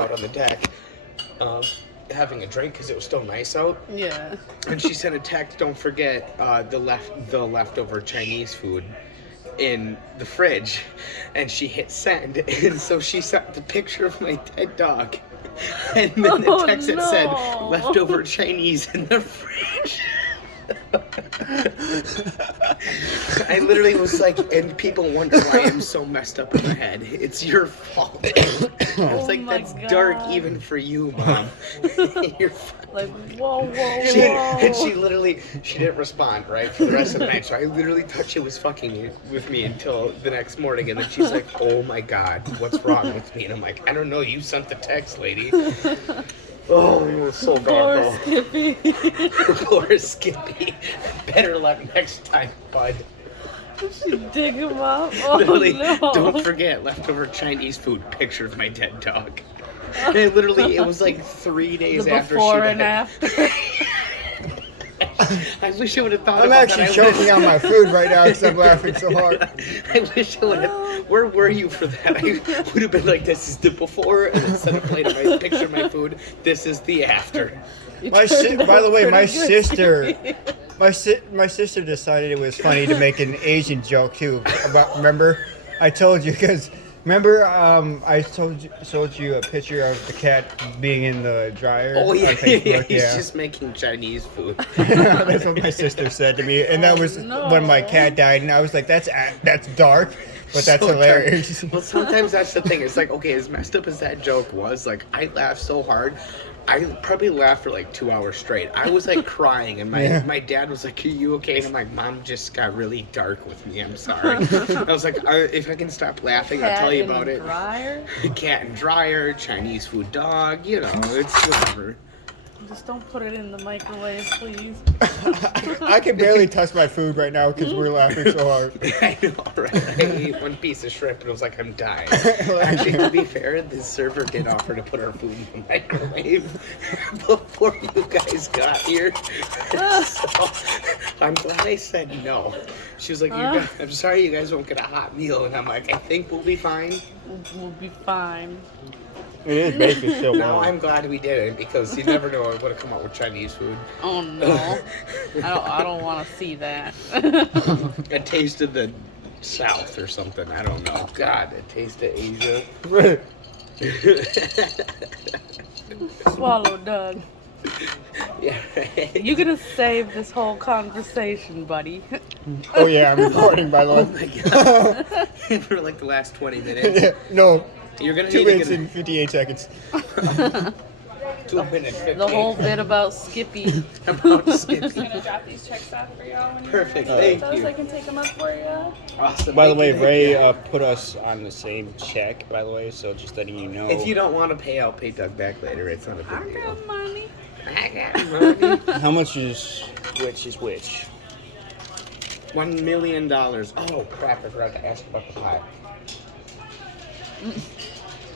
out on the deck, having a drink because it was still nice out. Yeah. And she sent a text, don't forget the leftover Chinese food in the fridge. And she hit send. And so she sent the picture of my dead dog. And then the text that said, leftover Chinese in the fridge. I literally was like, and people wonder why I'm so messed up in the head. It's your fault. I was like, that's dark even for you, Mom. You're like, whoa. And she didn't respond, right, for the rest of the night. So I literally thought she was fucking with me until the next morning. And then she's like, oh my God, what's wrong with me? And I'm like, I don't know, you sent the text, lady. Oh, it was so bad, though. Skippy. Poor Skippy. Better luck next time, bud. She dig him up. Oh, Literally, no. don't forget, leftover Chinese food, picture of my dead dog. And it was like 3 days The after before she and died. after. I wish I would have thought I'm about actually that. choking on my food right now because I'm laughing so hard. I wish I would have. Where were you for that? I would have been like, this is the before, and instead of playing my picture of my food, this is the after. By the way, my sister, my sister decided it was funny to make an Asian joke too. Remember, I told you because remember I showed you a picture of the cat being in the dryer. Oh yeah, on Facebook? he's just making Chinese food. That's what my sister said to me, and that was when my cat died, and I was like, that's dark. But that's So hilarious. dark. Well, sometimes that's the thing. It's like, okay, as messed up as that joke was, like, I laughed so hard. I probably laughed for like 2 hours straight. I was like crying, and my dad was like, "Are you okay?" And I'm like, "Mom just got really dark with me. I'm sorry." I was like, "If I can stop laughing, I'll tell you about it." Dryer? Cat and dryer, Chinese food dog. You know, it's whatever. Just don't put it in the microwave, please. I can barely touch my food right now because we're laughing so hard. I know, right? I ate one piece of shrimp and it was like, I'm dying. Actually, to be fair, the server did offer to put our food in the microwave before you guys got here. So I'm glad I said no. She was like, I'm sorry you guys won't get a hot meal. And I'm like, I think we'll be fine. We'll be fine. It is bacon still. Now I'm glad we did it because you never know what would have come out with Chinese food. Oh no. I don't want to see that. A taste of the South or something. I don't know. God, a taste of Asia. Swallow, Doug. Yeah, right. You're gonna save this whole conversation, buddy. Oh yeah, I'm recording by the Oh way. my God. For like the last 20 minutes. No, You're going to 2 need minutes to and 58 seconds. 2 minutes 50. The whole bit about Skippy. About I'm just Skippy. gonna drop these checks off for y'all. When you're Perfect, ready. thank Those I you. can take them up for you. Awesome. By the Thank way, you, thank Ray you. put us on the same check, by the way, so just letting you know. If you don't want to pay, I'll pay Doug back later. It's not a I big deal. got money. I got money. How much is which? $1 million. Oh, crap. I forgot to ask about the pie.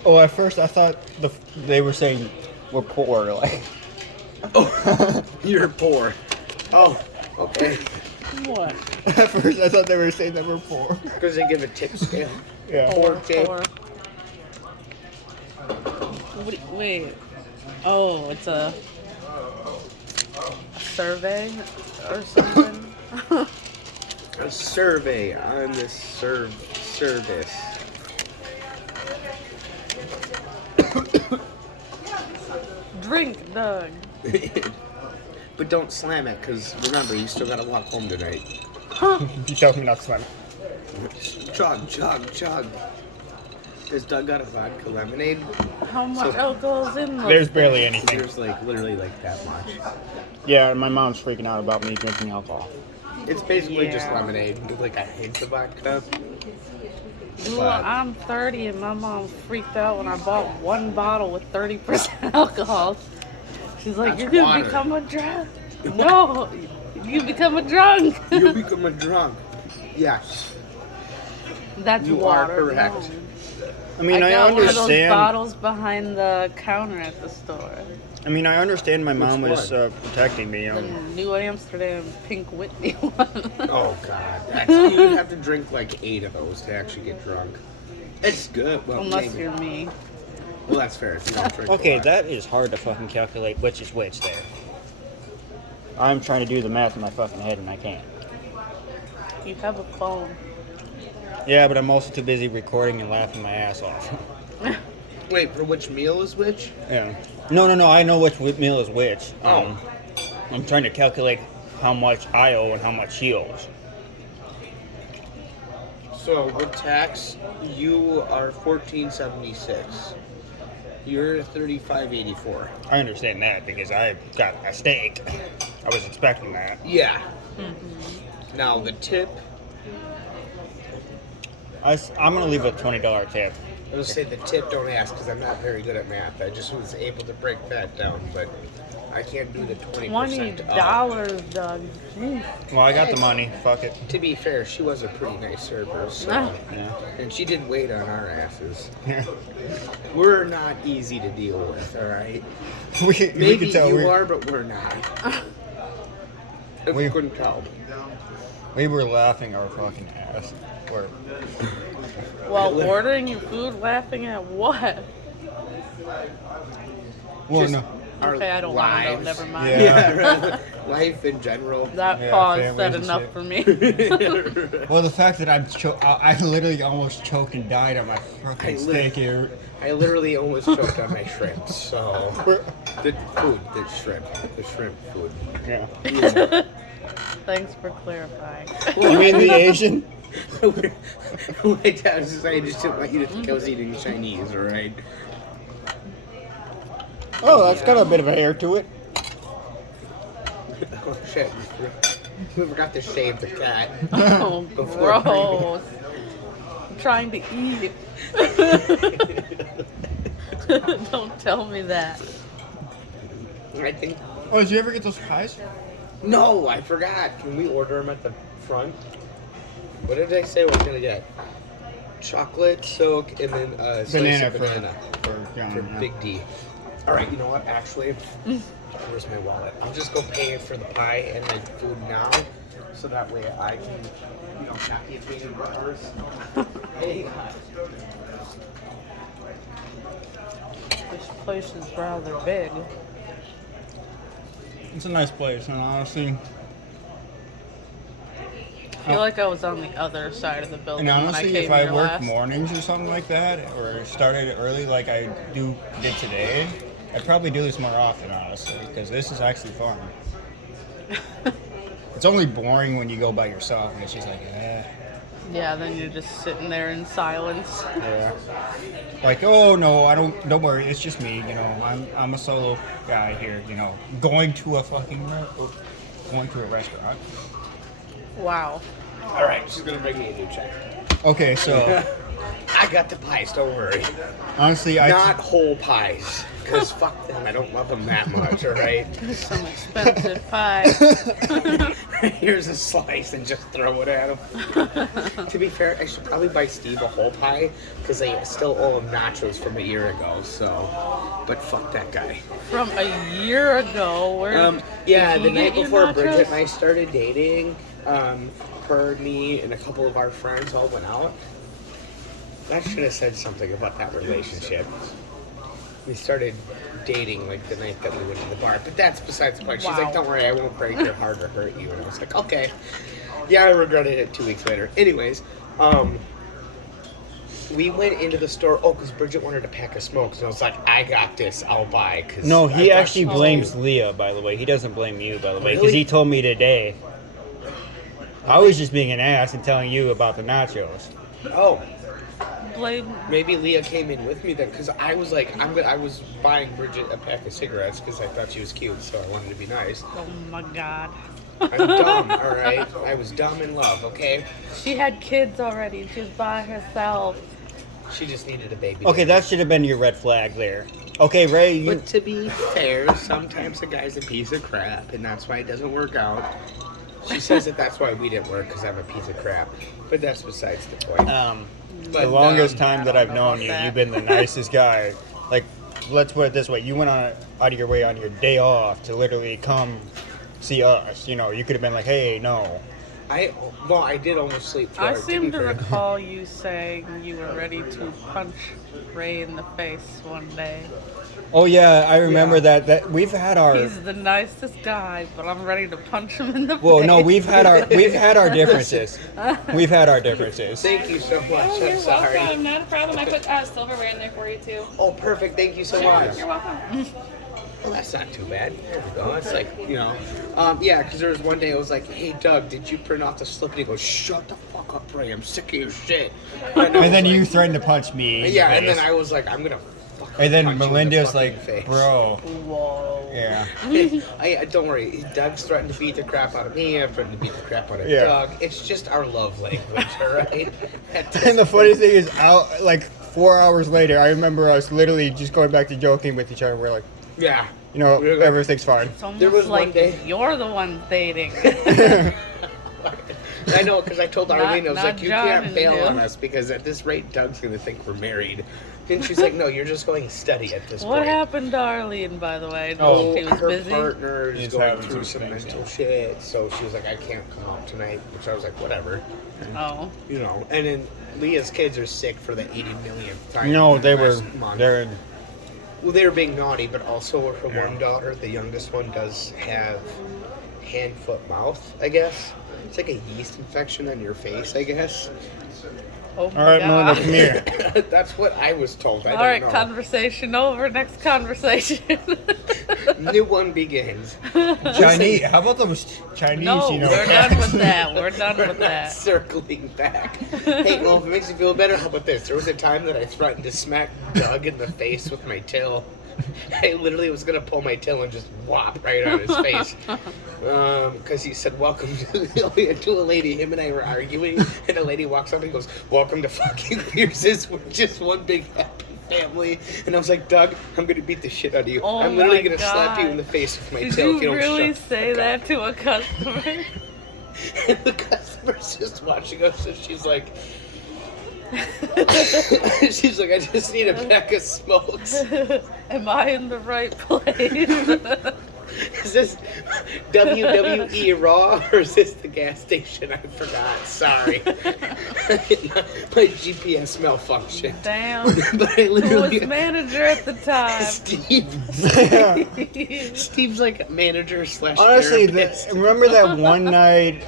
Oh, at first I thought they were saying we're poor. Like, Oh, you're poor. Oh, okay. What? at first I thought they were saying that we're poor. Because they give a tip scale. Yeah. Poor tip. Wait. Oh, it's a survey or something. A survey on the service. Drink, Doug. But don't slam it, because remember, you still gotta walk home tonight. You told me not to slam. Chug, chug, chug. Does Doug got a vodka lemonade? How much alcohol's in those? There's barely anything. There's like literally like that much. Yeah, my mom's freaking out about me drinking alcohol. It's basically just Yeah. lemonade with like a hint of vodka. Well, I'm 30 and my mom freaked out when I bought one bottle with 30% alcohol. She's like, That's you're gonna water. become a drunk. No, you become a drunk. You become a drunk. Yes, That's you are water. correct. No. I mean, I got one of those understand. bottles behind the counter at the store. I mean, I understand my mom Which was one? protecting me. The New Amsterdam Pink Whitney one. Oh God, that's, you have to drink like 8 of those to actually get drunk. It's good. Well, Unless maybe. you're me. Well, that's fair. If you don't drink a Okay, lot. that is hard to fucking calculate which is which there. I'm trying to do the math in my fucking head and I can't. You have a phone. Yeah, but I'm also too busy recording and laughing my ass off. Wait, for which meal is which? Yeah. No. I know which meal is which. Oh. I'm trying to calculate how much I owe and how much she owes. So with tax, you are $14.76. You're $35.84. I understand that because I got a steak. I was expecting that. Yeah. Now the tip. I'm gonna leave a $20 tip. I was say the tip. Don't ask because I'm not very good at math. I just was able to break that down, but I can't do the 20%. $20, Doug. Jeez. Well, I got the money. Fuck it. To be fair, she was a pretty nice server, so, Yeah. and she did wait on our asses. We're not easy to deal with, all right? we Maybe can tell you are, but we're not. If We- you couldn't tell. we were laughing our fucking ass. Or, While ordering your food, laughing at what? well, Just no. our Okay, I don't want to know. lives. Never mind. Yeah. Right. Life in general. That Yeah, pause families said and enough shit. for me. Well, the fact that I literally almost choked and died on my I fucking lit- steak here. I literally almost choked on my shrimp, so the shrimp food. Yeah. Thanks for clarifying. You mean the Asian? My dad was just, I just didn't want you to think I was eating Chinese, all right? Oh, that's got a bit of hair to it. Oh shit! We forgot to shave the cat. Oh, Before gross. I'm trying to eat. Don't tell me that. I think. Oh, did you ever get those pies? No, I forgot. Can we order them at the front? What did I say we're gonna get? Chocolate soak and then slice Banana of banana for John. for yeah. Big D. All right, you know what? Actually, where's my wallet? I'll just go pay for the pie and the food now, so that way I can, not get paid in dollars. Hey, This place is rather big. It's a nice place, and honestly, I feel like I was on the other side of the building and when I honestly, came if I here worked last. mornings or something like that, or started early like I did today, I'd probably do this more often, honestly, because this is actually fun. It's only boring when you go by yourself, and it's just like, Yeah, then you're just sitting there in silence. yeah. Like, oh no, don't worry, it's just me, I'm a solo guy here, going to a restaurant. Wow. all right, she's gonna bring me a new check. Okay, so I got the pies. Don't worry. honestly, Not whole pies, because fuck them. I don't love them that much. All right. Some expensive pie. Here's a slice and just throw it at him. To be fair, I should probably buy Steve a whole pie because I still owe him nachos from a year ago. So, but fuck that guy. From a year ago. Where Yeah, did the he night get you before nachos? Bridget and I started dating, her, me, and a couple of our friends all went out. I should have said something about that relationship. We started dating like the night that we went to the bar, but that's besides the point. She's Wow. like, "Don't worry, I won't break your heart or hurt you." And I was like, "Okay." Yeah, I regretted it 2 weeks later. Anyways, we went into the store. Oh, because Bridget wanted a pack of smokes, and I was like, "I got this. I'll buy." Cause No, I he thought actually she was blames cute. Leah, by the way. He doesn't blame you, by the way, because Really? he told me today. I was just being an ass and telling you about the nachos. Oh, Blame. maybe Leah came in with me then, because I was like, I was buying Bridget a pack of cigarettes because I thought she was cute, so I wanted to be nice. Oh my god. I'm dumb, all right. I was dumb in love, okay. She had kids already. She was by herself. She just needed a baby. Okay, that should have been your red flag there. Okay, Ray, you. But to be fair, sometimes a guy's a piece of crap, and that's why it doesn't work out. She says that that's why we didn't work, because I'm a piece of crap. But that's besides the point. The longest time that I I've don't know known about you, that. you've been the nicest guy. Like, let's put it this way: you went out of your way on your day off to literally come see us. You could have been like, "Hey, no," I did almost sleep through I it, seem be to fair. recall you saying you were ready to punch Ray in the face one day. Oh yeah, I remember Yeah. that we've had our. He's the nicest guy, but I'm ready to punch him in the face. Well, no, we've had our differences. We've had our differences. Thank you so much. Oh, I'm you're sorry. welcome. Not a problem. I put silverware in there for you too. Oh, perfect. Thank you so much. You're welcome. Well, that's not too bad. There we go. It's like, yeah, because there was one day I was like, hey, Doug, did you print off the slip? And he goes, shut the fuck up, Ray. I'm sick of your shit. And then you threatened to punch me. Yeah, and then I was like, I'm going to fucking And then punch you in the Melinda's fucking like, face. bro. Whoa. Yeah. Don't worry. Doug's threatened to beat the crap out of me. I'm threatened to beat the crap out of Yeah. Doug. It's just our love language, all right? And the funny thing is, like 4 hours later, I remember us literally just going back to joking with each other. We're like, Yeah. you know, We were like- everything's fine. It's almost There was one like day- you're the one dating. I know, because I told Arlene, I was not like, you John can't and bail you. on us, because at this rate, Doug's going to think we're married. And she's like, no, you're just going steady at this What point. happened to Arlene, by the way? Oh, She was her busy. partner is He's going having through some some things, mental yeah. shit, so she was like, I can't come out tonight, which I was like, whatever. Oh. You know, and then Leah's kids are sick for the 80 millionth time. No, they were. last month. They're. Well, they were being naughty, but also her one daughter, the youngest one, does have hand, foot, mouth, I guess. It's like a yeast infection on your face, I guess. Oh All my right, Melinda, God. come here. That's what I was told. I All right, don't know. conversation over. Next conversation. New one begins. Chinese. How about those Chinese? No, you know, we're done with that. We're done We're with not that. circling back. Hey, well, if it makes you feel better, how about this? There was a time that I threatened to smack Doug in the face with my tail. I literally was gonna pull my tail and just whop right on his face. Because he said, welcome to a lady. Him and I were arguing, and a lady walks up and goes, welcome to fucking Pierce's. We're just one big happy family. And I was like, Doug, I'm gonna beat the shit out of you. Oh I'm literally my gonna slap you God. in the face with my Did tail if you you don't really shut the say fuck up." that to a customer? And the customer's just watching us, and she's like, she's like, I just need a pack of smokes. Am I in the right place? Is this WWE Raw or is this the gas station? I forgot. Sorry. My GPS malfunctioned. Damn. But I Who was literally. manager at the time? Steve. Steve's like manager slash honestly, therapist. remember that one night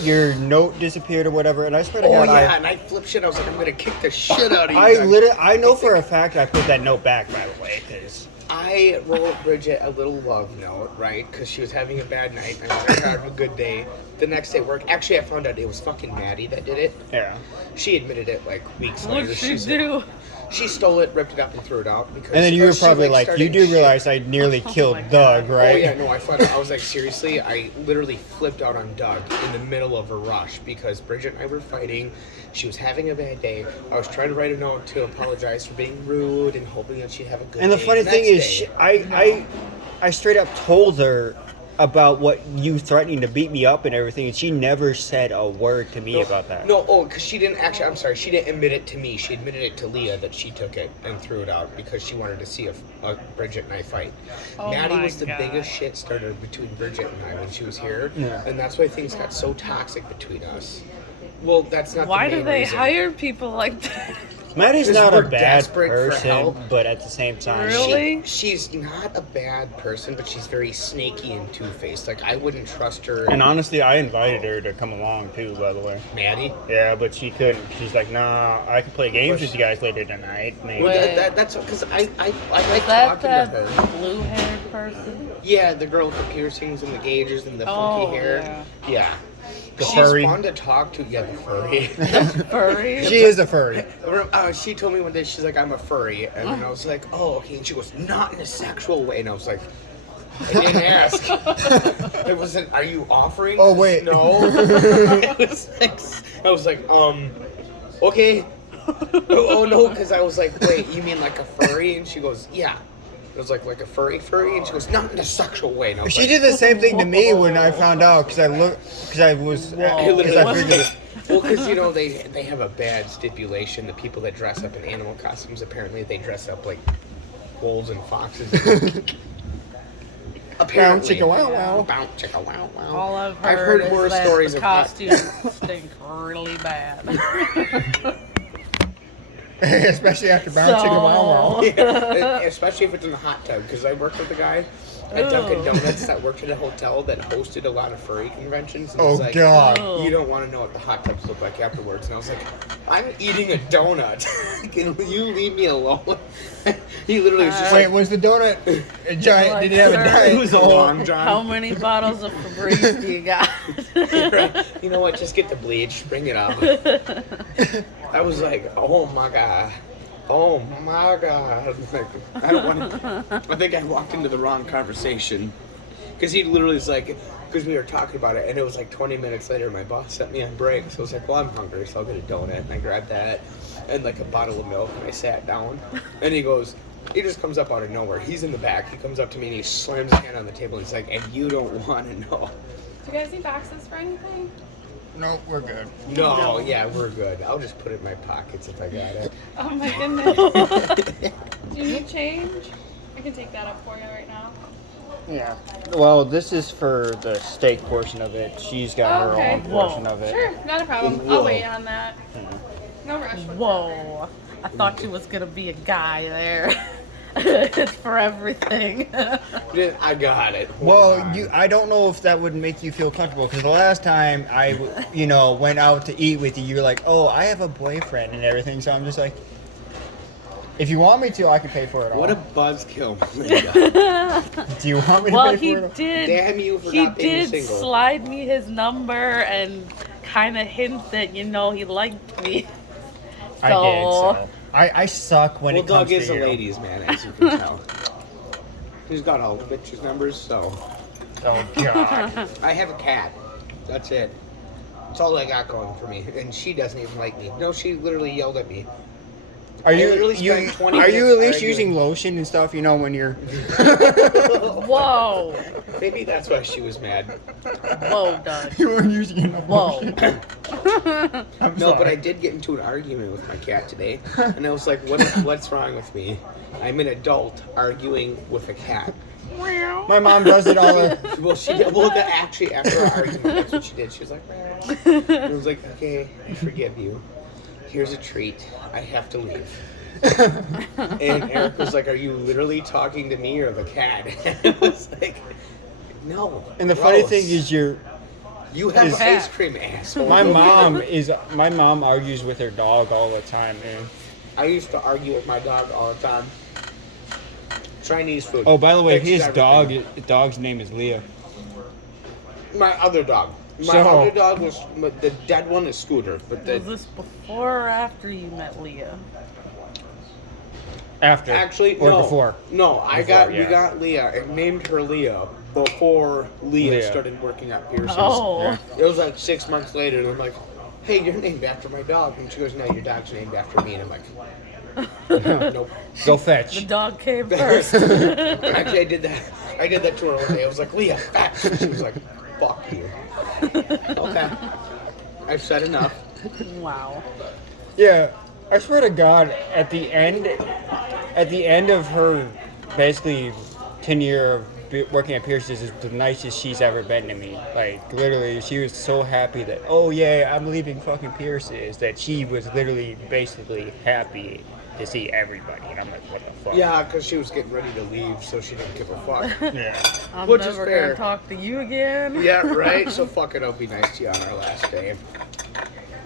your note disappeared or whatever, and I swear to Oh God, yeah, and I flipped shit. I was like, I'm gonna kick the shit out of you. I know for a fact I put that note back, by the way, because I wrote Bridget a little love note, right? Because she was having a bad night. I was having a good day. The next day at work, actually, I found out it was fucking Maddie that did it. yeah. She admitted it like weeks later. What'd she She's do? She stole it, ripped it up, and threw it out. Because And then you were she, probably like, started you do shit. realize I nearly killed my Doug, God. right? Oh yeah, no, I thought I was like, seriously, I literally flipped out on Doug in the middle of a rush because Bridget and I were fighting. She was having a bad day. I was trying to write a note to apologize for being rude and hoping that she'd have a good And the day. funny thing next is, day- I straight up told her about what you threatening to beat me up and everything, and she never said a word to me about that. No, because she didn't actually. I'm sorry, she didn't admit it to me. She admitted it to Leah that she took it and threw it out because she wanted to see a Bridget and I fight. Oh Maddie my was the God. biggest shit starter between Bridget and I when she was here, Yeah. and that's why things got so toxic between us. Well, that's not. Why the do main they reason. hire people like that? Maddie's Because not a we're bad desperate for person, help. but at the same time, Really? She's not a bad person, but she's very snaky and two-faced. Like I wouldn't trust her. And honestly, I invited her to come along too, by the way. Maddie. Yeah, but she couldn't. She's like, nah, I can play games with you guys later tonight. Maybe. Well, Wait. that's because I like Is that talking that to her. blue-haired person? Yeah, the girl with the piercings and the gauges and the Oh, funky hair. Yeah. The She's furry. fun to talk to. Yeah, the furry. Furry? She is a furry. She told me one day, she's like, I'm a furry. And then I was like, oh, okay. And she goes, not in a sexual way. And I was like, I didn't ask. It wasn't, are you offering? Oh, this? wait. No. I was like, okay. Oh, no, because I was like, wait, you mean like a furry? And she goes, yeah. I was like a furry? And she goes, not in a sexual way. And I was She like, did the same thing to me when I found out, because I figured it. well, because, you know, they have a bad stipulation. The people that dress up in animal costumes, apparently they dress up like wolves and foxes. Apparently. Bow, chicka, wow, wow. Bow, chicka, wow, wow. All I've I've heard, heard horror is that stories the of hot- costumes stink really bad. Especially after Brown Chicken Wow Wow. Yeah, especially if it's in the hot tub, because I worked with a guy at Dunkin' Ooh. Donuts that worked at a hotel that hosted a lot of furry conventions. And Oh, he's like, God. Oh. You don't want to know what the hot tubs look like afterwards. And I was like, I'm eating a donut. Can you leave me alone? He literally was just Wait, like, was the donut a giant? Like, Did it have a sir, giant? it was a long john. How many bottles of Febreze do you got? You know what? Just get the bleach. Bring it out. I was like, oh my god. Oh my god. Like, I don't want to. I think I walked into the wrong conversation. Because he literally was like, because we were talking about it, and it was like 20 minutes later, my boss sent me on break. So I was like, well, I'm hungry, so I'll get a donut. And I grabbed that and like a bottle of milk, and I sat down. And he just comes up out of nowhere. He's in the back. He comes up to me and he slams his hand on the table. And he's like, and you don't want to know. Do you guys need boxes for anything? No, we're good. No, yeah, we're good. I'll just put it in my pockets if I got it. Oh my goodness. Do you need change? I can take that up for you right now. Yeah. Well, this is for the steak portion of it. She's got her Okay. own portion of it. Sure, not a problem. Whoa. I'll wait on that. No rush. with Whoa. I thought you was going to be a guy there. It's for everything. I got it. Hold Well, on. I don't know if that would make you feel comfortable because the last time I, went out to eat with you, you're like, oh, I have a boyfriend and everything. So I'm just like, if you want me to, I can pay for it all. What a buzzkill, Linda. Do you want me to Well, pay he for it all? did. Damn you for He not being did single. slide me his number and kind of hint that he liked me. I did. So I suck when Well, it comes Doug is to a you. ladies' man, as you can tell. He's got all the bitches' numbers, so. Oh God. I have a cat. That's it. That's all I got going for me. And she doesn't even like me. No, she literally yelled at me. Are I you literally spent you 20 are you minutes at least arguing. using lotion and stuff? You know when you're. Whoa. Maybe that's why she was mad. Whoa, Doug. You weren't using enough Whoa. lotion. I'm No, but sorry. I did get into an argument with my cat today, and I was like, what's wrong with me? I'm an adult arguing with a cat. My mom does it all. Well, she did. Well, actually, after our argument, that's what she did. She was like, "Meow." And I was like, okay, I forgive you. Here's a treat. I have to leave. And Eric was like, are you literally talking to me or the cat? And I was like, no. And the funny gross. thing is, you have is- ice cream, asshole. my mom argues with her dog all the time, man. I used to argue with my dog all the time. Chinese food. Oh, by the way, Fixes his everything. dog's name is Leah. My other dog. My So- other dog was the dead one is Scooter, but the Was this before or after you met Leah? After. actually or no, before. No, we yeah. got Leah and named her Leah before Leah Leah. started working at Pearson's. Oh. Yeah. It was like 6 months later, and I'm like, "Hey, you're named after my dog," and she goes, "No, your dog's named after me," and I'm like, "Nope." Go The fetch. dog came first. Actually, I did that. I did that to her one day. I was like, "Leah, fetch." And she was like, "Fuck you." Okay, I've said enough. Wow. Yeah, I swear to God, at the end of her basically tenure of working at Pierce's is the nicest she's ever been to me. Like literally, she was so happy that oh yeah, I'm leaving fucking Pierce's that she was literally basically happy to see everybody, and I'm like, what the fuck? Yeah, because she was getting ready to leave, so she didn't give a fuck. Yeah. I'm Which is never fair. gonna talk to you again. Yeah, right? So fuck it, I'll be nice to you on our last day.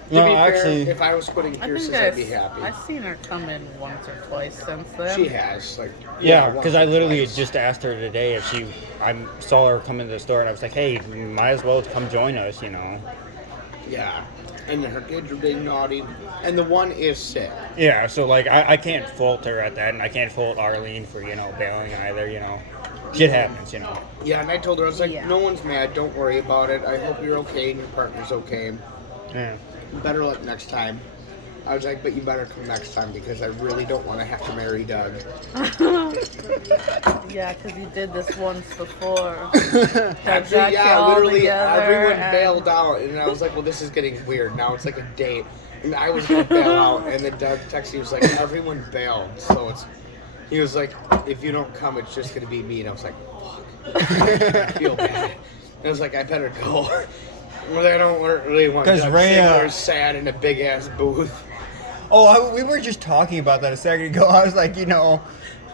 To No, be fair, actually, if I was quitting I Pierce's, think I'd be happy. I've seen her come in once or twice since then. She has, like... yeah, once because or I literally twice. just asked her today if I saw her come into the store, and I was like, hey, you might as well come join us, you know. Yeah. And her kids are being naughty. And the one is sick. Yeah, so like I can't fault her at that, and I can't fault Arlene for bailing either. Shit happens, Yeah, and I told her, I was like, Yeah. no one's mad, don't worry about it. I hope you're okay and your partner's okay. Yeah. Better luck next time. I was like, but you better come next time because I really don't want to have to marry Doug. Yeah, because you did this once before. Actually, yeah, literally everyone and- bailed out, and I was like, well, this is getting weird. Now it's like a date. And I was going to bail out, and then Doug texted me, he was like, everyone bailed, so it's He was like, if you don't come, it's just gonna be me. And I was like, fuck. I feel bad. And I was like, I better go. Well, I don't really want to 'Cause sitting Rhea- there sad in a big ass booth. We were just talking about that a second ago. I was like,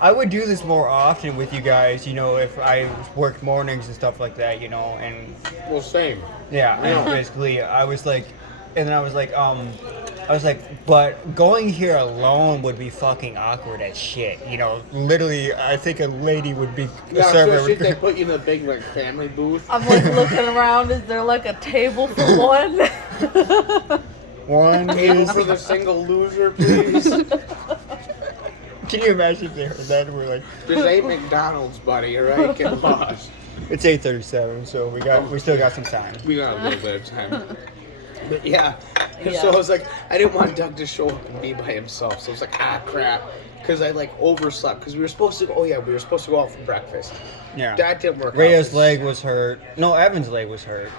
I would do this more often with you guys, if I worked mornings and stuff like that, and Well, same. yeah, and basically I was like, but going here alone would be fucking awkward as shit, literally, I think a lady would be, Yeah, a server especially if they would put you in the big like family booth. I'm like looking around. Is there like a table for one? one Table is, for the single loser, please. can you imagine if they heard that and we're like, This ain't McDonald's, buddy. All right, get lost. it's 8:37, so we still got some time. We got a little bit of time. But yeah. Yeah. So I was like, I didn't want Doug to show up and be by himself. So I was like, crap. Because I like overslept. Because we were supposed to go out for breakfast. Yeah. That didn't work out. Rhea's leg was hurt. No, Evan's leg was hurt.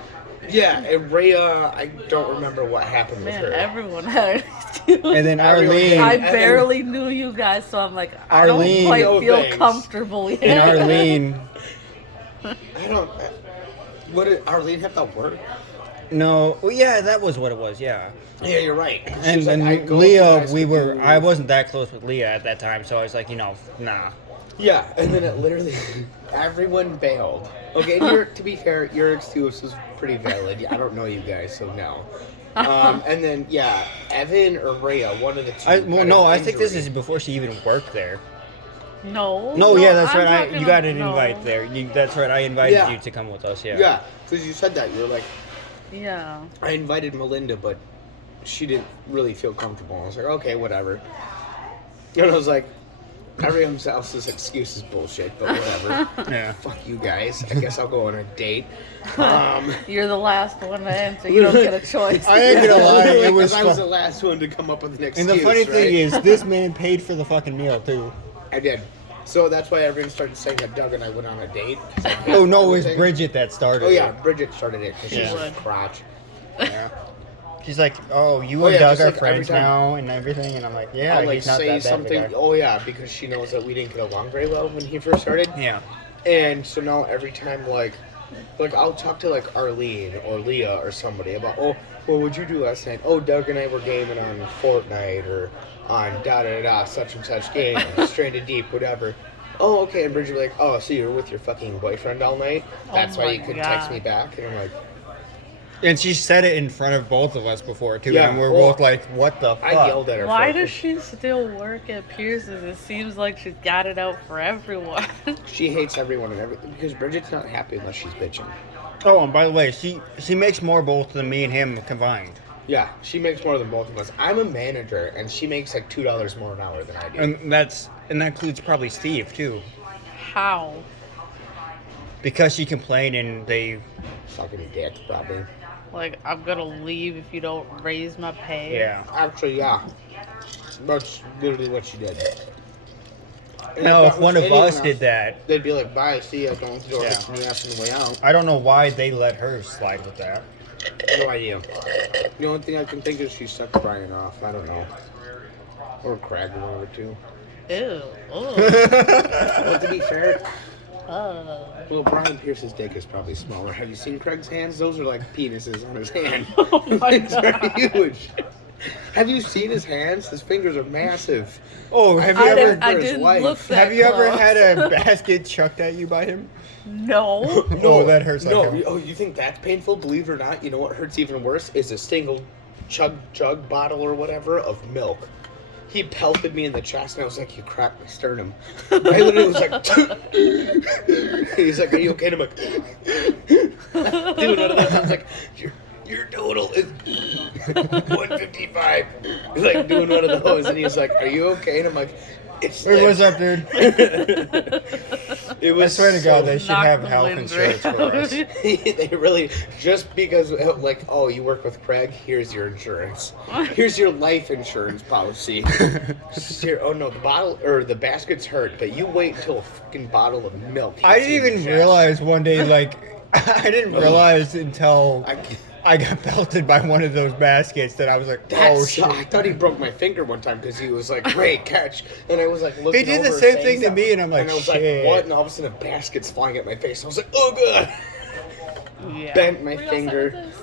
Yeah, and Rhea, I don't remember what happened with Man, her. everyone had an excuse. And then Everyone Arlene. did. I and then- barely knew you guys, so I'm like, I Arlene- don't quite No feel thanks. comfortable yet. And Arlene. I don't. What did Arlene have to work? No, well, yeah, that was what it was. Yeah, Yeah, you're right. She and was like, then I go if you Leah, guys we could were. do- I wasn't that close with Leah at that time, so I was like, nah. Yeah, and then it literally, everyone bailed. Okay, and to be fair, your excuse was pretty valid. I don't know you guys, so no. And then, yeah, Evan or Rhea, one of the two. I got think an this injury. is before she even worked there. No. No, yeah, that's I'm right. talking You got an no. invite there. That's right. I invited Yeah. you to come with us. Yeah. Yeah, because you said that. You were like, Yeah. I invited Melinda, but she didn't really feel comfortable. I was like, okay, whatever. And I was like, everyone else's excuse is bullshit, but whatever. Yeah. Fuck you guys. I guess I'll go on a date. You're the last one to answer. You don't get a choice. I ain't gonna lie. It Like, was 'cause I was fun. the last one to come up with an excuse. And the funny thing right? is, this man paid for the fucking meal too. I did. So that's why everyone started saying that Doug and I went on a date. 'cause I paid Oh for no, it was everything. Bridget that started. Oh yeah, it. Bridget started it because she's Yeah. a crotch. Yeah. She's like, oh, you Oh, and yeah, Doug just are like every friends time. now and everything, and I'm like, yeah, I'll like he's not say that bad of a something. guy. Oh yeah, because she knows that we didn't get along very well when he first started. Yeah. And so now every time like I'll talk to like Arlene or Leah or somebody about, oh, what would you do last night? Oh, Doug and I were gaming on Fortnite or on da-da-da-da, such and such game, Stranded Deep, whatever. Oh, okay. And Bridget would be like, oh, so you were with your fucking boyfriend all night? That's why my you couldn't text God. me back? And I'm like, And she said it in front of both of us before too, Yeah, and we're well, both like, what the fuck? I yelled at her. Why for does she still work at Pierce's? It seems like she's got it out for everyone. She hates everyone and everything because Bridget's not happy unless she's bitching. Oh, and by the way, she makes more both than me and him combined. Yeah, she makes more than both of us. I'm a manager, and she makes like $2 more an hour than I do. And that includes probably Steve too. How? Because she complained and they Fucking dick, probably. Like, I'm gonna leave if you don't raise my pay. yeah. Actually, yeah. That's literally what she did. And Now that if was one of anyone us else, did that, they'd be like, bye, see ya, don't throw Yeah. it in the ass on the way out. I don't know why they let her slide with that. No idea. The only thing I can think is she sucked Brian off. I don't know. Or Craig or one of the two. Ew. Ugh. But to be fair, Ugh. well, Brian Pierce's dick is probably smaller. Have you seen Craig's hands? Those are like penises on his hand. Oh my It's God. very huge. Have you seen his hands? His fingers are massive. Oh, have you I ever didn't, I for his didn't wife. look that have you ever close. had a basket chucked at you by him? No. Oh, that hurts like No, hell. oh, you think that's painful? Believe it or not, you know what hurts even worse is a single chug bottle or whatever of milk. He pelted me in the chest, and I was like, "You cracked my sternum." I literally was like, "He's like, are you okay?" And I'm like, "Dude, none of that." I was like, "Your total is 155." He's like doing one of those, and he's like, "Are you okay?" And I'm like, "It's." Hey, what's up, dude? It I was swear to God, so- they should Knock have the health wind insurance right for out us. of you. They really, just because, like, oh, you work with Craig, here's your insurance. Here's your life insurance policy. Here, oh no, the bottle or the basket's hurt, but you wait until a fucking bottle of milk. I hits you didn't in even the chest. realize one day, like, I didn't realize until I, I got pelted by one of those baskets that I was like, oh shit. I thought he broke my finger one time because he was like, "Great catch," and I was like, looking. He did the over same saying thing to something, me, and I'm like, and I was shit. like, "What?" And all of a sudden, a basket's flying at my face. I was like, "Oh god!" Yeah. Bent my Are we all set with finger. this?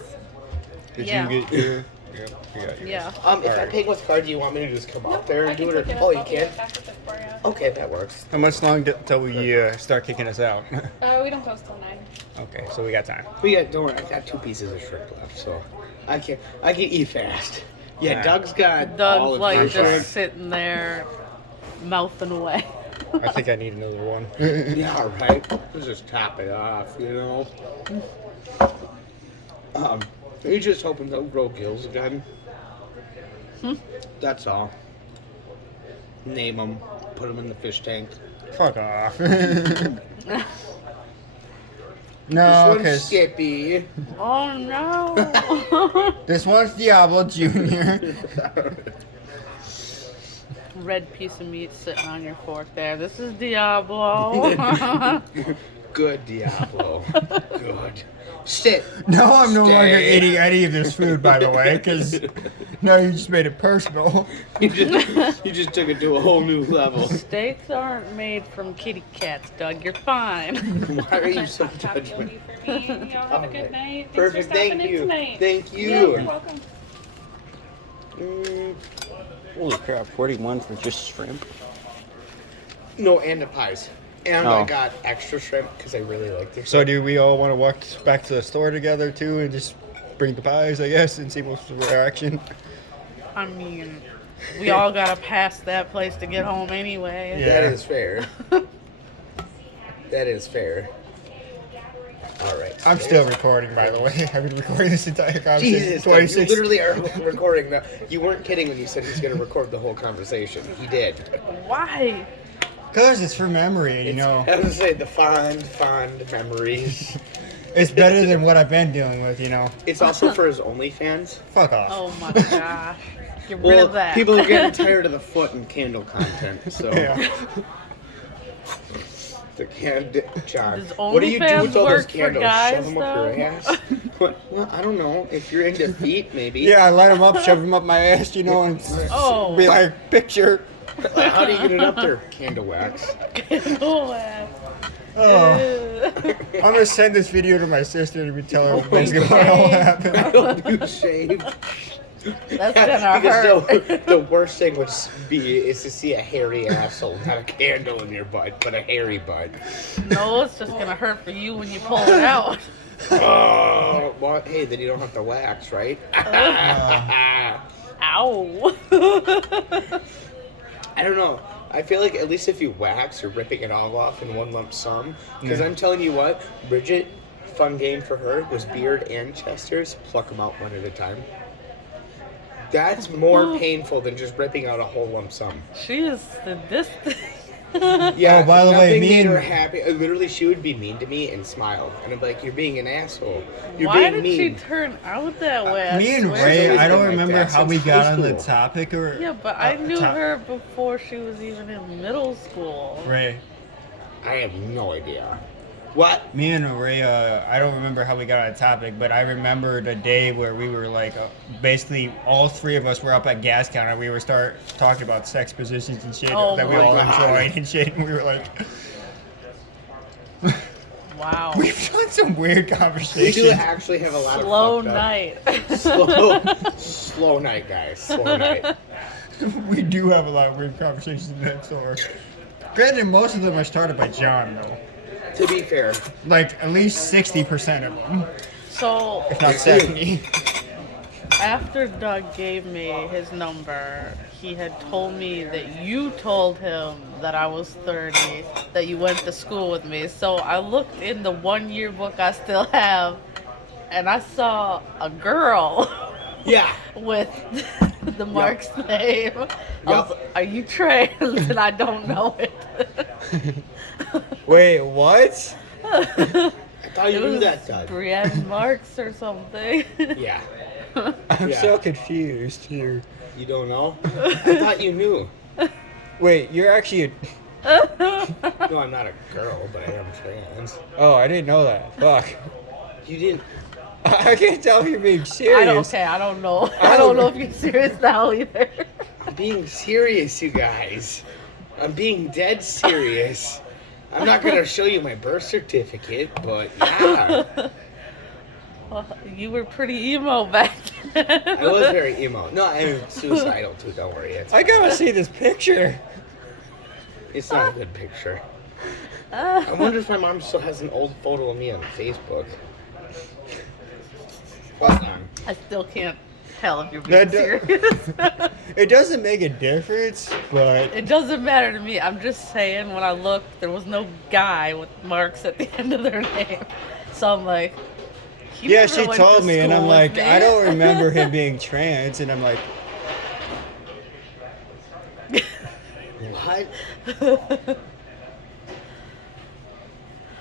Did Yeah. you get your? Yeah, you got yours. Yeah. If I Alright. pay with card, do you want me to just come Nope, out there I and can do pick it? it Or, up. oh, you I'll be can. right back with it for you. Okay, that works. How much longer till we start kicking us out? We don't close till 9. Okay, so we got time. Don't worry, I got 2 pieces of shrimp left, so I can eat fast. Yeah, Alright. Doug's got Doug's all of like your just shrimp. sitting there, mouthing away. I think I need another one. Yeah, right. Let's just top it off, you know. He's just hoping they'll grow gills again. That's all. Name them, put them in the fish tank. Fuck off. This No, one's because Skippy. Oh no! this one's Diablo Jr. Red piece of meat sitting on your fork there. This is Diablo. Good Diablo. Good. Sit. No, I'm no longer Stay. eating any of this food, by the way, because no, you just made it personal. You just took it to a whole new level. Steaks aren't made from kitty cats, Doug. You're fine. Why are you so Top will judgmental? be for me. Y'all have a good night. Thanks Perfect. for stopping Thank in you. tonight. Thank you. Yeah, you're welcome. Holy crap, 41 for just shrimp. No, and the pies. And Oh. I got extra shrimp because I really like their So, do we all want to walk back to the store together too, and just bring the pies, I guess, and see what's the reaction? I mean, we all gotta pass that place to get home anyway. Yeah. That is fair. That is fair. All right. I'm still recording, by the way. I've been recording this entire conversation. Jesus, Doug, you 26. literally are recording that. You weren't kidding when you said he's going to record the whole conversation. He did. Why? Because it's for memory, you know. I was going to say the fond memories. It's better than what I've been dealing with, you know. It's also for his OnlyFans. Fuck off. Oh my gosh. Get rid of that. people are getting tired of the foot and candle content, so. Yeah. The candle, John. Does What do you do OnlyFans with all those work for candles? guys, Shove them up your though? ass? What? Well, I don't know. If you're into feet, maybe. Yeah, I light them up, shove them up my ass, you know, and Oh. be like, picture. How do you get it up there? Candle wax. Oh, wow. Oh. I'm gonna send this video to my sister to tell her basically what all happened. I hope you shaved. That's gonna Because hurt. the worst thing would be is to see a hairy asshole, not a candle in your butt, but a hairy butt. No, it's just gonna hurt for you when you pull it out. Oh, well, hey, then you don't have to wax, right? Ow. I don't know. I feel like at least if you wax, you're ripping it all off in one lump sum. Because Yeah. I'm telling you what, Bridget, fun game for her was beard and chesters. Pluck them out one at a time. That's more painful than just ripping out a whole lump sum. She is sadistic. Yeah. Oh, by the way, nothing me made and- her happy. Literally, she would be mean to me and smile, and I'm like, "You're being an asshole. You're Why being did mean." she turn out that way? I Me and swear. Ray, always I don't been like remember that how we since got high on the school. topic or. Yeah, but I knew her before she was even in middle school. Ray. I have no idea. What? Me and Ray, I don't remember how we got on the topic, but I remember the day where we were like, basically all three of us were up at gas counter. We were start talking about sex positions and shit Oh that we my all God. enjoyed and shit, and we were like, Wow. we've done some weird We do conversations. actually have a lot Slow of fucked night. up. Slow night, guys. Slow night. We do have a lot of weird conversations in that store. Granted, most of them are started by John, though. To be fair, Like at least 60% of them, So if not 70. after Doug gave me his number, he had told me that you told him that I was 30, that you went to school with me. So I looked in the 1 year book I still have, and I saw a girl yeah. with the Mark's name. I was, Yup. are you trans? And I don't know it. Wait, what? I thought you It knew was that, Doug. Brienne Marks or something. Yeah. I'm Yeah. so confused here. You don't know? I thought you knew. Wait, you're actually No, I'm not a girl, but I am trans. Oh, I didn't know that. Fuck. You didn't. I can't tell if you're being serious. I don't know. I don't know if you're serious now either. I'm being serious, you guys. I'm being dead serious. I'm not gonna show you my birth certificate, but yeah. Well, you were pretty emo back then. I was very emo. No, I'm suicidal too, don't worry. I gotta see this picture. It's not a good picture. I wonder if my mom still has an old photo of me on Facebook. Hold on. I still can't tell if you're being serious. It doesn't make a difference, but It doesn't matter to me. I'm just saying, when I looked, there was no guy with marks at the end of their name. So I'm like, he yeah, never she went told to me, and school I'm with like, me. I don't remember him being trans, and I'm like, What?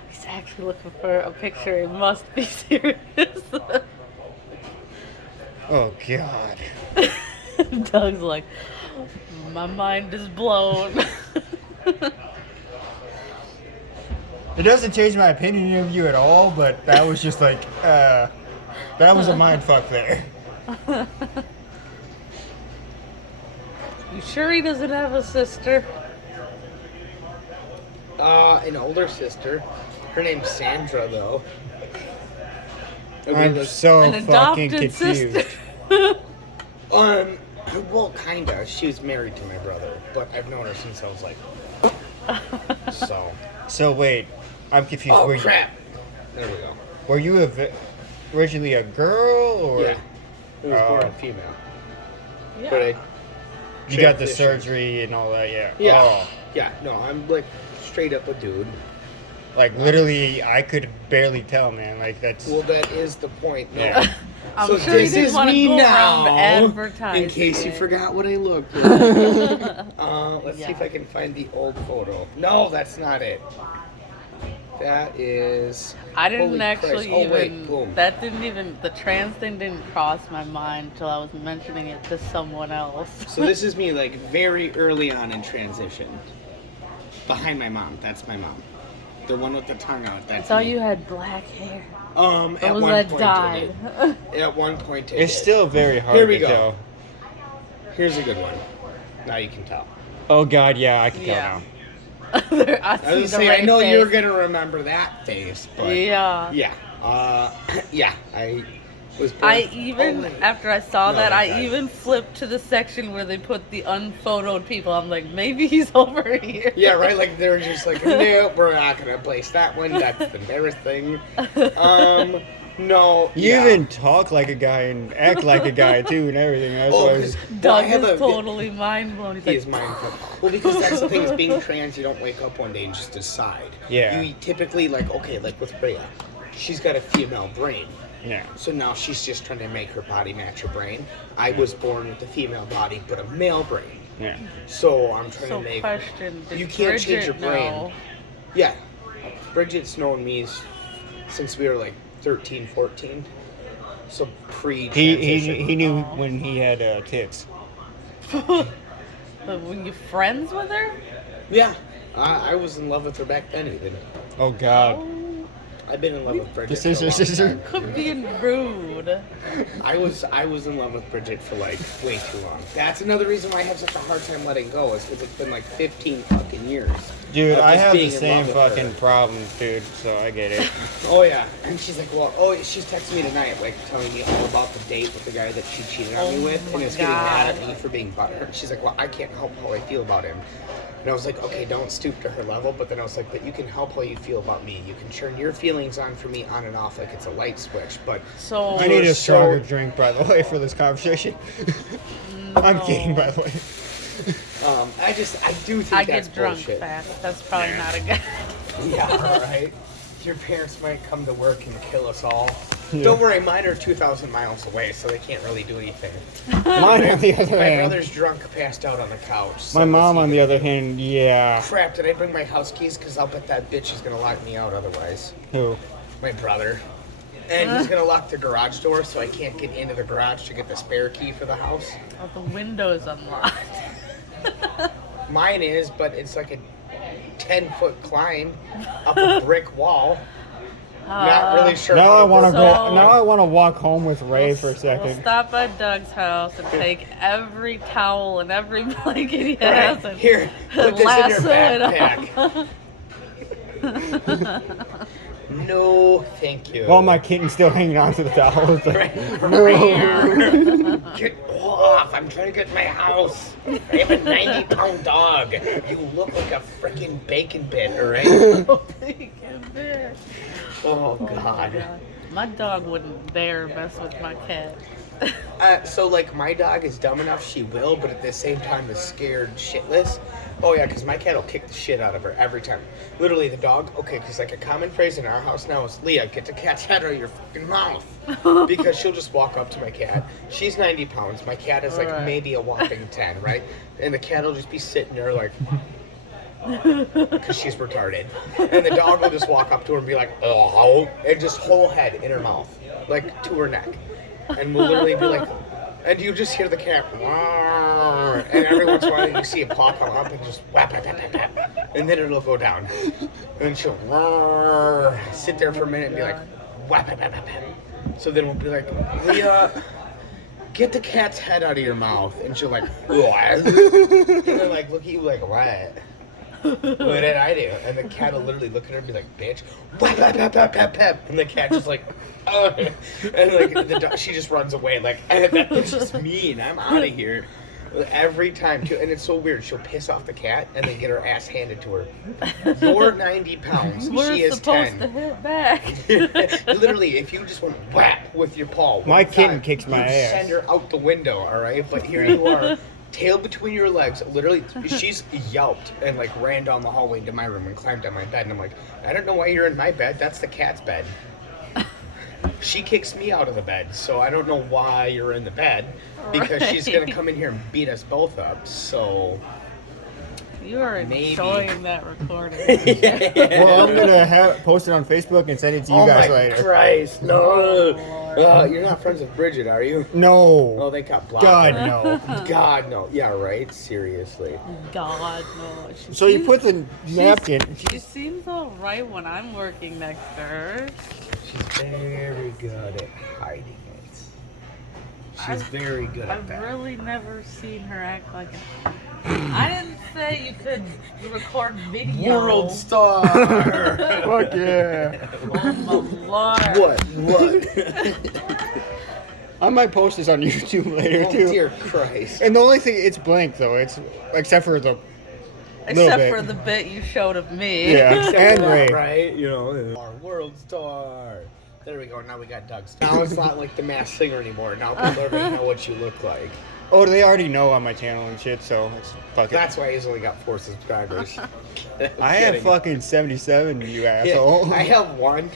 He's actually looking for a picture. He must be serious. oh god. Doug's like, my mind is blown. It doesn't change my opinion of you at all, but that was just like, that was a mind fuck there. You sure he doesn't have a sister? An older sister. Her name's Sandra, though. I'm so An fucking adopted confused. sister? Well, kinda. She was married to my brother, but I've known her since I was like. So. So wait, I'm confused. Oh were crap! There we go. were you originally a girl, or Yeah. It was Oh. born female, Yeah. but I. you got the transitioned. surgery and all that? Yeah. Yeah. Oh, Yeah. No, I'm like straight up a dude. like literally, I could barely tell, man. Like that's. Well, that is the point. No. Yeah. I'm So sure this he didn't is want to me go now. around advertising. In case you it. forgot what I look like. Let's see if I can find the old photo. No, that's not it. That is. I didn't Holy actually Christ. Oh, wait, even. boom. That didn't even. The trans thing didn't cross my mind until I was mentioning it to someone else. So this is me like very early on in transition. Behind my mom. That's my mom. The one with the tongue out. I That's saw me. you had black hair. At Or was one that point dyed? I did. At one point I It's did. still very hard Here we to go. tell. Here's a good one. Now you can tell. Oh god, yeah, I can Yeah. tell now. I I see was the saying, I right know face. you're gonna remember that face, but Yeah. yeah, yeah, I was. Born, I even, after I saw No, that, I okay. even flipped to the section where they put the unphotoed people. I'm like, maybe he's over here. Yeah, right. Like they're just like, no, we're not gonna place that one. That's embarrassing. No. You yeah. even talk like a guy and act like a guy too, and everything. That's Oh, why I 'cause- was, well, I Doug have is a- totally mind blown. He's He like, is mindful. Well, because that's the thing is being trans, you don't wake up one day and just decide. Yeah. You typically like like with Rhea, she's got a female brain. yeah. So now she's just trying to make her body match her brain. I was born with a female body, but a male brain. Yeah. So I'm trying so to make. question, did You can't Bridget change your brain. know? Yeah. Bridget's known me since we were like 13, 14. So pre-transition. He knew when he had tits. But were you friends with her? Yeah. I was in love with her back then even. Oh god. I've been in love with Bridget. The for a long sister. time. Could being rude. I was in love with Bridget for like way too long. That's another reason why I have such a hard time letting go, is because it's been like 15 fucking years. Dude, of I just have the being in same love with fucking her. problems, dude, so I get it. Oh yeah, and she's like, well, she's texting me tonight, like telling me all about the date with the guy that she cheated on me Oh with, my and is getting mad at God. me for being butthurt. She's like, well, I can't help how I feel about him. And I was like, okay, don't stoop to her level. But then I was like, but you can help how you feel about me. You can turn your feelings on for me on and off like it's a light switch. But So I need You're a stronger so- drink, by the way, for this conversation. I'm kidding, by the way. I do think I that's get drunk bullshit. fast. That's probably not a good. Yeah, right. Your parents might come to work and kill us all. Yeah. Don't worry, mine are 2,000 miles away, so they can't really do anything. Mine, on the other My hand. brother's drunk, passed out on the couch. so My mom, what's on he the gonna other do? hand, yeah. Crap, did I bring my house keys? Because I'll bet that bitch is going to lock me out otherwise. Who? My brother. And he's going to lock the garage door so I can't get into the garage to get the spare key for the house. Oh, the window's unlocked. Mine is, but it's like a 10-foot climb up a brick wall. Not really sure. Now I want to So- go. Now I want to walk home with Ray We'll- for a We'll second. stop at Doug's house and take every towel and every blanket he has and Here, put this in your lasso it backpack. up. No, thank you. While my kitten's still hanging on to the towel. It's like, Get off! I'm trying to get my house. I have a 90-pound dog. You look like a freaking bacon bit, alright? Bacon bitch. Oh, God. My dog wouldn't dare mess with my cat. So, like, my dog is dumb enough, she will, but at the same time is scared shitless. Oh, yeah, because my cat will kick the shit out of her every time. Literally, the dog, okay, because, like, a common phrase in our house now is, Leah, get the cat's head out of your fucking mouth. Because she'll just walk up to my cat. She's 90 pounds. My cat is, like, Right. maybe a whopping 10, right? And the cat will just be sitting there, like, because she's retarded. And the dog will just walk up to her and be like, oh, and just whole head in her mouth, like, to her neck. And we'll literally be like, and you just hear the cat, "Rawr," and every once in a while you see a paw come up and just whap, whap, whap, whap, whap, and then it'll go down. And then she'll "Rawr," sit there for a minute and be like, whap, whap, whap, whap, whap. So then we'll be like, Leah, get the cat's head out of your mouth. And she'll like, what? And then like look at you like, what? What did I do? And the cat will literally look at her and be like, bitch, whap, whap, whap, whap, whap, whap. And the cat just like, and like the dog, she just runs away like, that bitch is mean. I'm out of here. Every time too, and it's so weird. She'll piss off the cat and then get her ass handed to her. You're 90 pounds. We're She is supposed 10. to hit back. Literally, if you just went whap with your paw, My one kitten time, kicks my you'd ass. Send her out the window, all right? But here you are, tail between your legs. Literally, she's yelped and like ran down the hallway into my room and climbed on my bed. And I'm like, I don't know why you're in my bed. That's the cat's bed. She kicks me out of the bed, so I don't know why you're in the bed because she's gonna come in here and beat us both up. So You are Maybe. enjoying that recording. well, I'm gonna post it on Facebook and send it to you oh guys my later. Christ, no! Lord. You're not friends with Bridget, are you? No. Oh, they got blocked. God no. God no. Yeah, right. Seriously. God, no. She So you seems- put the napkin. She seems alright when I'm working next to her. She's very good at hiding it. She's very good at I've that. really never seen her act like it. I didn't say you could record video. World star. Fuck yeah. Oh my lord. What? I might post this on YouTube later Oh too. dear Christ. And the only thing, it's blank though. It's except for the Except bit. for the bit you showed of me. yeah Except and for that, Ray. right? You know, our world star. There we go. Now we got Doug Star. Now it's not like the Masked Singer anymore. Now people are gonna know what you look like. Oh, they already know on my channel and shit, so it's fuck it. That's why he's only got 4 subscribers. I have Kidding. fucking 77, you Yeah, asshole. I have one.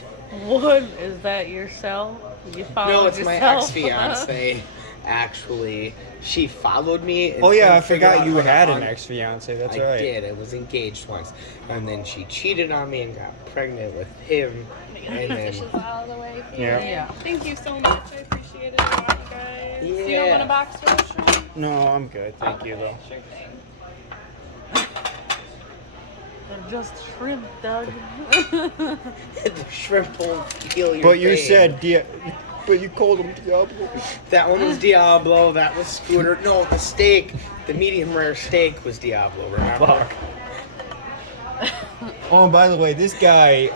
One, is that yourself? You followed No, it's my yourself? ex-fiance. Actually, she followed me. And Oh yeah, I couldn't figure forgot out you how to had an un- ex-fiance. That's I right. did. I was engaged once, and then she cheated on me and got pregnant with him. And then, Dishes out of the way. Yeah. Yeah. Thank you so much. I appreciate it a lot, you guys. You don't Yeah. want a box roast? No, I'm good. Thank you though. Sure thing. They're just shrimp, Doug. the shrimp won't peel your But you face. said but you called him Diablo. That one was Diablo. That was Scooter. No, the steak, the medium rare steak was Diablo. Remember? Fuck. Oh, by the way, this guy.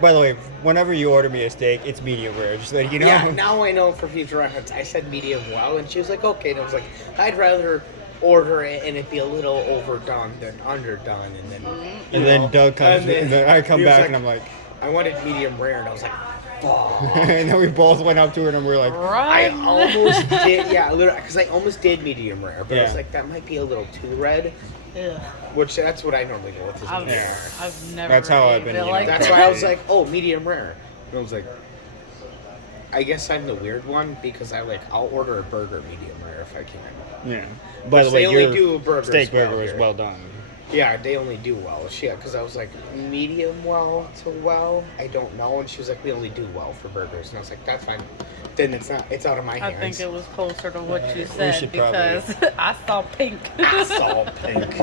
By the way, whenever you order me a steak, it's medium rare. Just like you know. Yeah, now I know for future reference. I said medium well, and she was like, okay. And I was like, I'd rather order it and it be a little overdone than underdone. And then, And then Doug comes, and then I come he was back, like, and I'm like, I wanted medium rare, and I was like, fuck. and then we both went up to her, and we're like, I Run. almost did, yeah, literally, because I almost did medium rare, but I was Yeah. like, that might be a little too red, Ugh. which that's what I normally go with. Is I've, medium rare. I've never That's how I've eaten been it eating like it. That's that. why I was like, oh, medium rare. And I was like, I guess I'm the weird one because I'll order a burger medium rare if I can. yeah. By the Which way, they only your do burgers steak well burger is here. well done. Yeah, they only do well. Yeah, because I was like, medium well to well? I don't know. And she was like, we only do well for burgers. And I was like, that's fine. Then it's out of my I hands. think it was closer to what you said should probably- because I saw pink. It's all pink.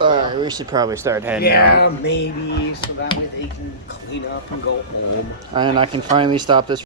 Alright, we should probably start heading Yeah, out. maybe. So that way they can clean get up and go home. And I can finally stop this